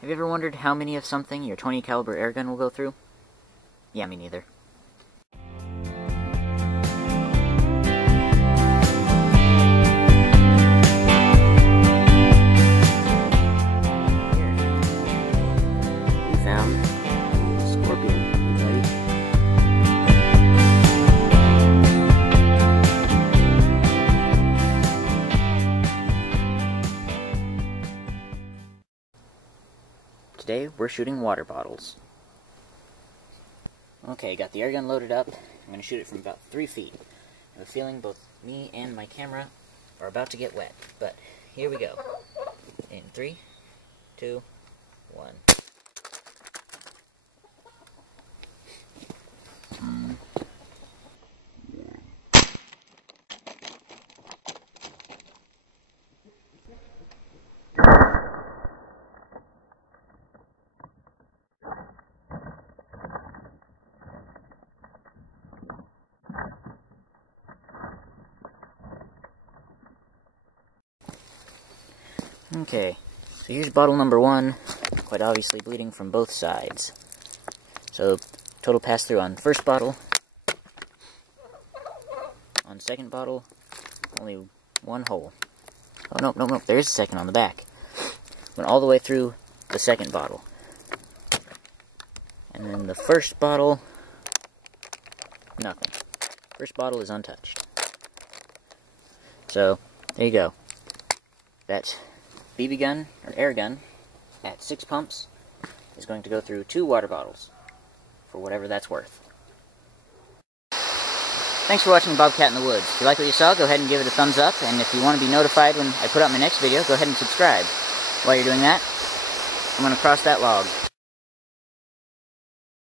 Have you ever wondered how many of something your 20 caliber airgun will go through? Yeah, me neither. Here, we found a scorpion. Today, we're shooting water bottles. Okay, got the airgun loaded up. I'm going to shoot it from about 3 feet. I have a feeling both me and my camera are about to get wet, but here we go. In 3, 2, 1. Okay, so here's bottle number 1, quite obviously bleeding from both sides. So, total pass-through on first bottle. On second bottle, only one hole. Oh, no, there is a second on the back. Went all the way through the second bottle. And then the first bottle, nothing. First bottle is untouched. So, there you go. That's BB gun, or air gun, at 6 pumps, is going to go through 2 water bottles, for whatever that's worth. Thanks for watching Bobcat in the Woods. If you like what you saw, go ahead and give it a thumbs up, and if you want to be notified when I put out my next video, go ahead and subscribe. While you're doing that, I'm going to cross that log.